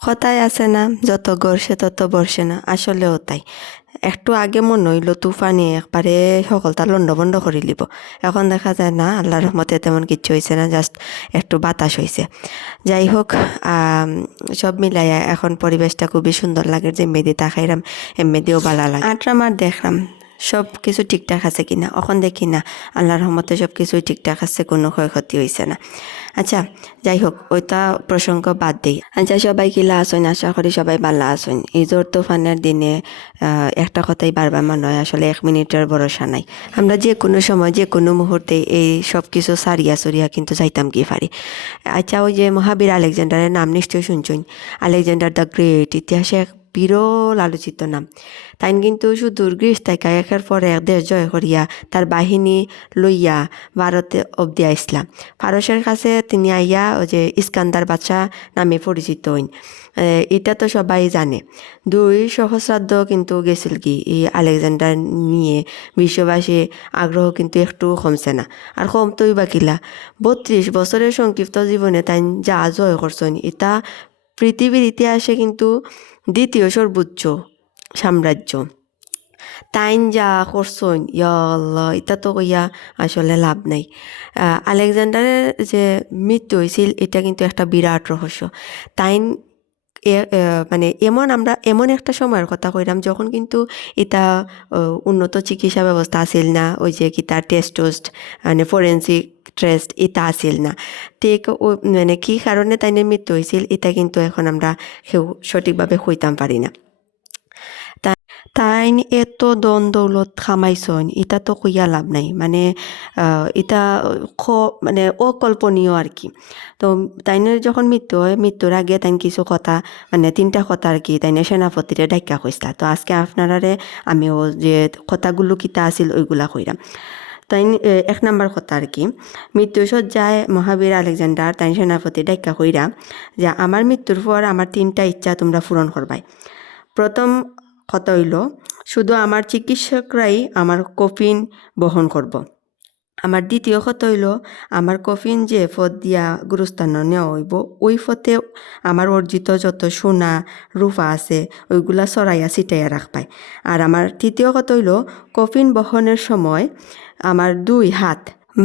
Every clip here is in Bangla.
কথায় আছে না, যত গড়ছে তত বর্ষে না, আসলেও তাই। একটু আগে মনে হইল তুফানি একবারে সকলটা লন্ডভন্ড করে লিব। এখন দেখা যায় না, আল্লাহর রহমতে তেমন কিচ্ছু হয়েছে না, জাস্ট একটু বাতাস হয়েছে। যাই হোক, সব মিলাইয়া এখন পরিবেশটা খুবই সুন্দর লাগে। যে মেদি তাকাইলাম এমনিতেও ভালো লাগে। আটরামার দেখলাম সব কিছু ঠিকঠাক আছে কিনা। এখন দেখি না, আল্লাহর রহমতে সব কিছুই ঠিকঠাক আছে, কোনো ক্ষয়ক্ষতি হয়েছে না। আচ্ছা, যাই হোক, ওইটা প্রসঙ্গ বাদ দিই। আচ্ছা, সবাই কিলা আসেন, আশা করি সবাই ভালো আসেন। ঈদর তুফানের দিনে একটা কথাই বারবার মনে হয়, আসলে 1 মিনিটের ভরসা নাই। আমরা যে কোনো সময় যে কোনো মুহূর্তে এই সব কিছু সারিয়া সরিয়া কিন্তু যাইতাম কি পারি। আচ্ছা, ওই যে মহাবীর আলেকজান্ডারের নাম নিশ্চয়ই শুনছেন। আলেকজান্ডার দ্য গ্রেট ইতিহাসে এক বিরল আলোচিত নাম। তাই কিন্তু সুদূর গ্রিস থেকে একের পর এক দেশ জয় করিয়া তার বাহিনী লইয়া ভারতে অব্দি আইসলাম। ফারসের কাছে তিনি আইয়া ওই যে ইস্কান্দার বাদশা নামে পরিচিত হইন। এটা তো সবাই জানে। 2 সহস্রাব্দ কিন্তু গেছিল কি এই আলেকজান্ডার নিয়ে বিশ্ববাসী আগ্রহ কিন্তু একটু কমছে না। আর কমতোই বা কিলা, 32 বছরের সংক্ষিপ্ত জীবনে তাই যা জয় করছেন, এটা পৃথিবীর ইতিহাসে কিন্তু দ্বিতীয় সর্বোচ্চ সাম্রাজ্য। তাইন যা করছইন, ইয়া আল্লাহ, এটা তো কইয়া আসলে লাভ নাই। আলেকজান্ডারের যে মৃত্যু হয়েছিল, এটা কিন্তু একটা বিরাট রহস্য। তাইন মানে আমরা এমন একটা সময়ের কথা কইলাম যখন কিন্তু এটা উন্নত চিকিৎসা ব্যবস্থা আসিল না। ওই যে কি তার টেস্ট মানে ফরেন্সিক টেস্ট এটা আসিল না। ঠিক মানে কি কারণে তাইনের মৃত্যু হয়েছিল, এটা কিন্তু এখন আমরা কেউ সঠিকভাবে কইতাম পারি না। তাইন এত দন দৌলত খামাইছন, এটা তো কইয়া লাভ নাই। মানে এটা মানে অকল্পনীয় আর কি। তো তাইনের যখন মৃত্যু হয়, মৃত্যুর আগে তাইন কিছু কথা, মানে 3টা কথা আর কি তাইনের সেনাপতিরে ডাক্কা কইসলা। তো আজকে আপনারারে আমিও যে কথাগুলো কিতা আছিল ওইগুলা কইরাম। তাই 1 নাম্বার কথা আর কি, মৃত্যুসজ্জায় মহাবীর আলেকজান্ডার তাই সেনাপতি ডাক্কা কইরা যে আমার মৃত্যুর পর আমার 3টা ইচ্ছা তোমরা পূরণ করবাই। প্রথম কথা হইল, শুধু আমার চিকিৎসকরাই আমার কফিন বহন করব। আমার দ্বিতীয় কথা হইল, আমার কফিন যে পথ দিয়া গুরুস্থান নেওয়া হইব, ওই পথে আমার অর্জিত যত সোনা রূপা আছে ওইগুলা ছড়াইয়া ছিটাইয়া রাখবাই। আর আমার তৃতীয় কথা হইল, কফিন বহনের সময় আমার 2 হাত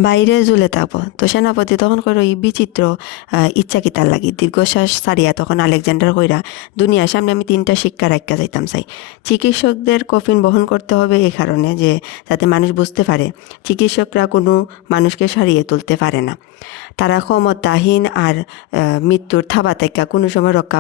বাইরে ঝুলে থাকবো। তো সেনাপতি তখন কইল, এই বিচিত্র ইচ্ছা কি তার লাগি। দীর্ঘশ্বাস ছাড়িয়া তখন আলেকজান্ডার কইরা, দুনিয়ার সামনে আমি 3টা শিক্ষা রাখা যাইতাম চাই। চিকিৎসকদের কফিন বহন করতে হবে এই কারণে যে যাতে মানুষ বুঝতে পারে চিকিৎসকরা কোনো মানুষকে সারিয়ে তুলতে পারে না। তারা ক্ষমতাহীন আর মৃত্যুর থাবা থেকে কোনো সময় রক্ষা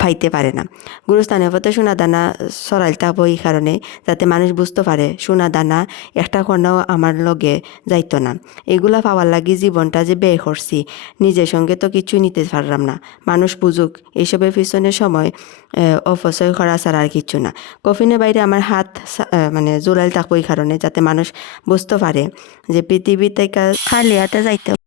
পাইতে পারে না। গুরুস্থানের পথে সোনা দানা সরাইল থাকবো এই কারণে যাতে মানুষ বুঝতে পারে সোনা দানা একটা কণাও আমার লগে যাইতো না। এগুলা পাওয়ার লাগি জীবনটা যে ব্যয় করছি, নিজের সঙ্গে তো কিছুই নিতে পারলাম না। মানুষ বুঝুক এইসবের পিছনে সময় অপচয় করা ছাড়া আর কিছু না। কফিনের বাইরে আমার হাত মানে জোলাইল থাকবো এই কারণে যাতে মানুষ বুঝতে পারে যে পৃথিবী থেকে খালি হাতে যাইতে